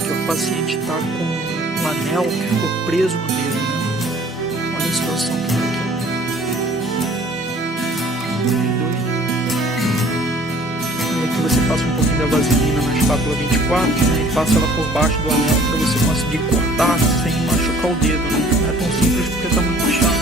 que o paciente está com um anel que ficou preso no dedo, né? Olha a situação que está aqui. Aí aqui você passa um pouquinho da vaselina na espátula 24, né? E passa ela por baixo do anel para você conseguir cortar sem machucar o dedo, né? Não é tão simples porque está muito chato.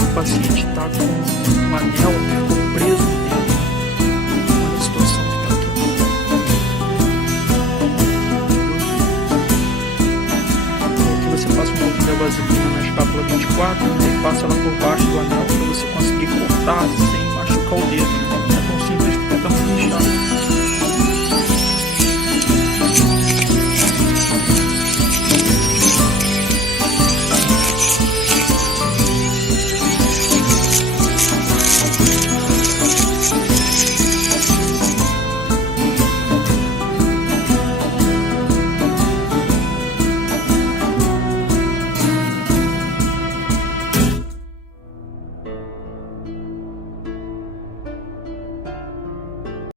O paciente está com um anel que ficou preso no dedo. Olha a situação que está aqui. E aqui você passa um pouquinho da vaselina na espátula 24 e passa ela por baixo do anel para você conseguir cortar sem machucar o dedo, né?